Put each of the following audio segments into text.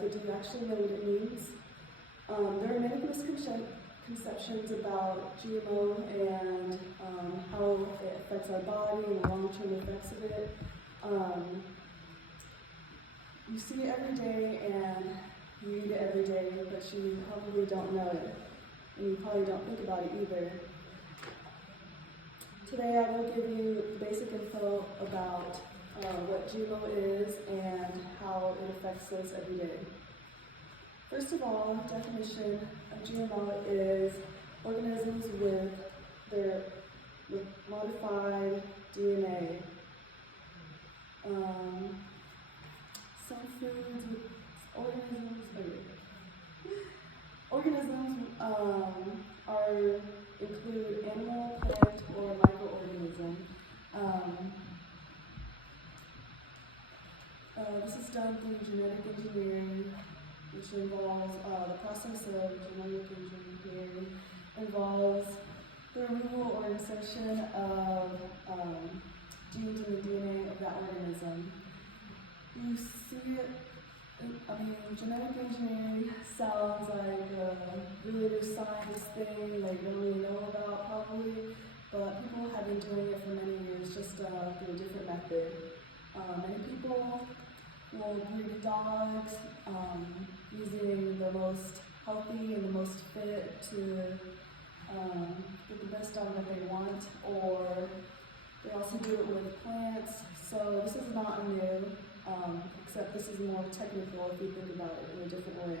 but do you actually know what it means? There are many misconceptions about GMO and how it affects our body and the long-term effects of it. You see it every day and you eat it every day, but you probably don't know it, and you probably don't think about it either. Today I will give you basic info about what GMO is and how it affects us every day. First of all, definition of GMO is organisms with modified DNA. Some foods with organisms include animal, plant, or microorganism. This is done through genetic engineering, which involves the process of genetic engineering involves the removal or insertion of genes in the DNA of that organism. You see it, genetic engineering sounds like a really big science thing they don't really know about probably, but people have been doing it for many years, just through a different method. Many people will breed dogs using the most healthy and the most fit to get the best out of what they want, or they also do it with plants. So this is not new, except this is more technical if you think about it in a different way.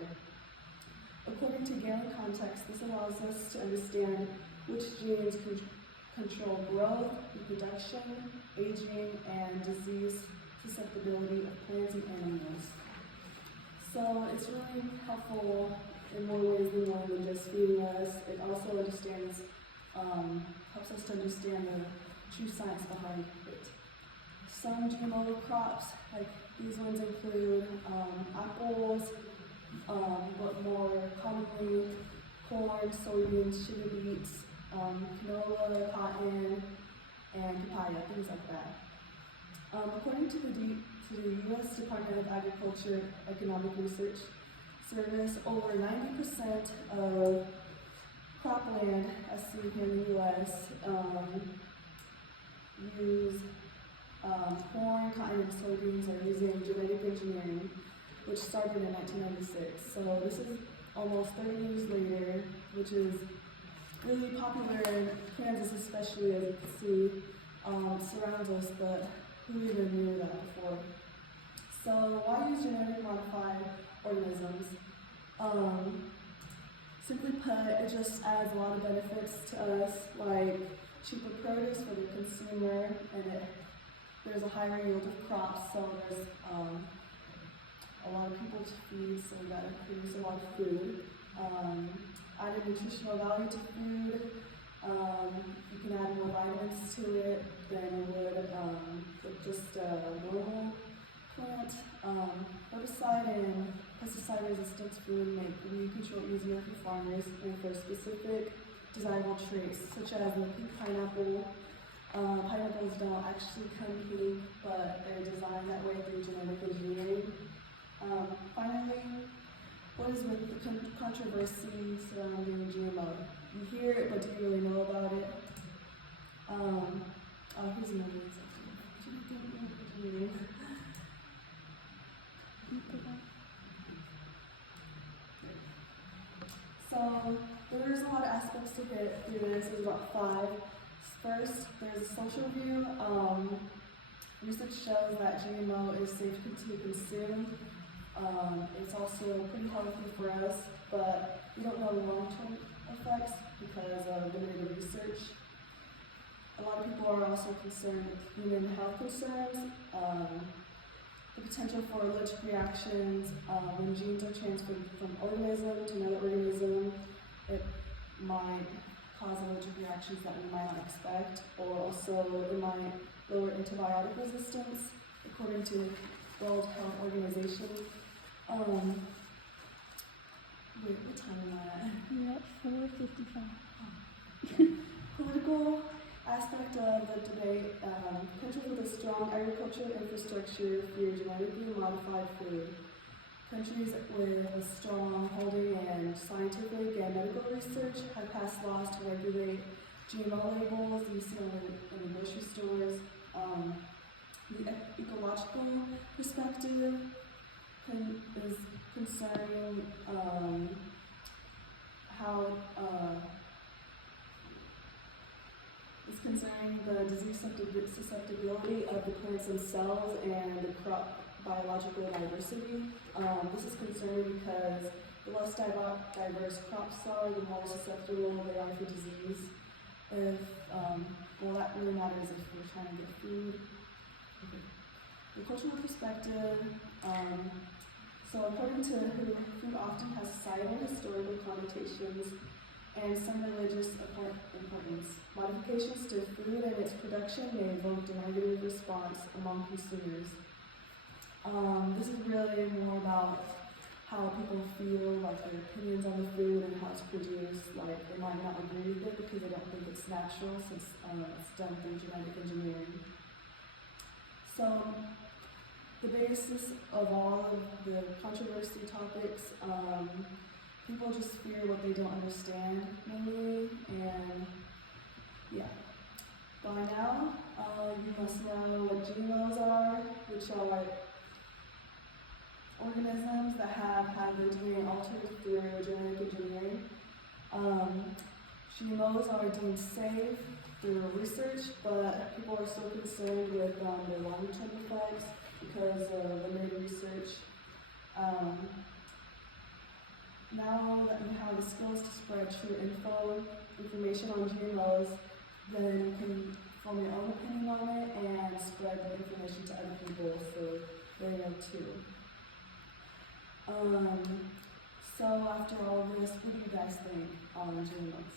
According to Galen context, this allows us to understand which genes control growth, reproduction, aging, and disease susceptibility of plants and animals. So it's really helpful in more ways than one than just feeding us. It also helps us to understand the true science behind it. Some GMO crops, like these ones, include apples, but more commonly corn, soybeans, sugar beets, canola, cotton, and papaya, things like that. According to the U.S. Department of Agriculture Economic Research Service, over 90% of cropland, as seen here in the U.S., use corn, cotton, and soybeans are using genetic engineering, which started in 1996. So this is almost 30 years later, which is really popular in Kansas, especially, as you can see, surrounds us, but who even knew that before? So why use genetic modified organisms? Simply put, it just adds a lot of benefits to us, like cheaper produce for the consumer, and there's a higher yield of crops, so there's a lot of people to feed, so we gotta produce a lot of food. Added nutritional value to food. You can add more vitamins to it than you would with just a normal plant. Herbicide and pesticide resistance food make weed control easier for farmers and for specific desirable traits, such as the pink pineapple. Pineapples don't actually come pink, but they're designed that way through genetic engineering. Finally, what is with the controversy surrounding GMO? You hear it, but do you really know about it? Here's another example. So there's a lot of aspects to hit through this. There's about 5. First, there's a social view. Research shows that GMO is safe to consume. It's also pretty healthy for us, but we don't know long-term effects because of limited research. A lot of people are also concerned with human health concerns, the potential for allergic reactions. When genes are transferred from organism to another organism, it might cause allergic reactions that we might not expect, or also it might lower antibiotic resistance, according to World Health Organization. Wait, what time am I at? You're at 4:55. Political aspect of the debate, countries with a strong agricultural infrastructure fear genetically modified food. Countries with strong holding and scientific and medical research have passed laws to regulate GMO labels you see in the grocery stores. The ecological perspective is concerning the disease susceptibility of the plants themselves and the crop biological diversity. This is concerning because the less diverse crops are, the more susceptible they are for disease. Well, that really matters if we're trying to get food. Okay. The cultural perspective, so according to WHO, food often has societal and historical connotations and some religious importance. Modifications to food and its production may evoke a negative response among consumers. This is really more about how people feel, like their opinions on the food and how it's produced. Like they might not agree with it because they don't think it's natural since it's done through genetic engineering. So the basis of all of the controversy topics, people just fear what they don't understand mainly, and yeah. By now, you must know what GMOs are, which are like organisms that have had their DNA altered through genetic engineering. GMOs are deemed safe through research, but people are still concerned with their long-term effects because of limited research. Now that you have the skills to spread true information on GMOs, then you can form your own opinion on it and spread the information to other people so they know too. So after all this, what do you guys think on GMOs?